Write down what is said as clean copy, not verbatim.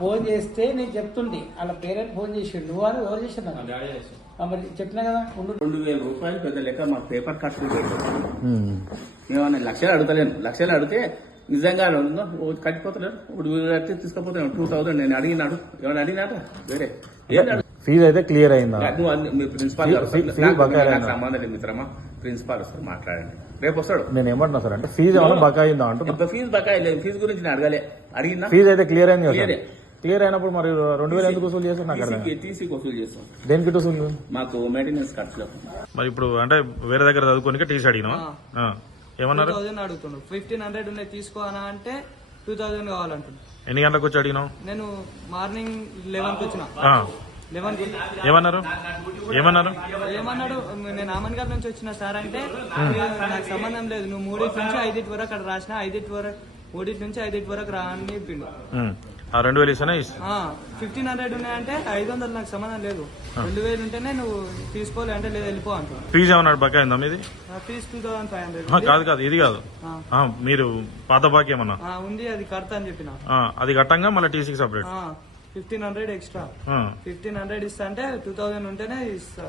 Phone చేస్తే నేను చెప్తుండే వాళ్ళ పేరెంట్ ఫోన్ చేసిండు. నువ్వు అని ఎవరు చేసిన మరి చెప్పినా కదా. 2000 రూపాయలు పెద్ద లెక్క మాకు పేపర్ కట్ మేమన్నా లక్షలు అడుగుతలేను. లక్షలు అడిగితే నిజంగా కట్టిపోతలేరు. ఇప్పుడు తీసుకపోతాను 2000 నేను అడిగినాడు. ఎవరు అడిగినాట వేరే ఫీజు అయితే క్లియర్ అయిందా? ప్రిన్సిపాల్ గారు సంబంధం లేదు మిత్రమా. ప్రిన్సిపాల్ వస్తారు మాట్లాడండి. రేపు వస్తాడు. నేను ఏమంటున్నా సార్ అంటే ఫీజు ఏమైనా బకాయి అయిందా అంటున్నా. ఫీజు బకాయి లేదు. ఫీజు గురించి నేను అడగలే. అడిగినా ఫీజు అయితే క్లియర్ అయింది కదా. క్లియర్ అయినప్పుడు మరి 2000 ఎందుకు వసూలు చేస్తారు? నాకు టీసీకి వసూలు చేస్తాం. దేనికి వసూలు? మాకు మెయింటెనెన్స్ ఖర్చులు. మరి ఇప్పుడు అంటే వేరే దగ్గర చదువుకోనికే టీసీ అడిగినా ఏమన్నారు? 2000 అడుగుతున్నాడు. 1500 ఉన్నాయి తీసుకో అని అంటే 2000 కావాలంటున్నా. ఎన్ని గంటలకు వచ్చి అడిగినావు? నేను మార్నింగ్ 11కి వచ్చిన. 11కి ఏమన్నారు? నేను ఆమన్గారి నుంచి వచ్చిన సార్ అంటే నాకు సంబంధం లేదు, నువ్వు 3 నుంచి 5 వరకు అక్కడ రాసిన 3 నుంచి 5 వరకు రా అని చెప్పిండు. 2000 ఇస్తానే 1500 ఉన్నాయంటే 500 నాకు సంబంధం లేదు. 2000 ఉంటేనే నువ్వు తీసుకోవాలి అంటే లేదు వెళ్ళిపో అంటున్నా. ఫీజు ఏమన్నాడు? బకాయి ఉందా మీది? ఫీజు 2500. కాదు ఇది కాదు. మీరు పాత బాకీ ఏమన్నా ఉంది, అది కడతా అని చెప్పిన. అది కట్టంగా మళ్ళీ టీసీకి సపరేట్ 1500 ఎక్స్ట్రా. 1500 ఇస్తా అంటే 2000 ఉంటేనే ఇస్తా.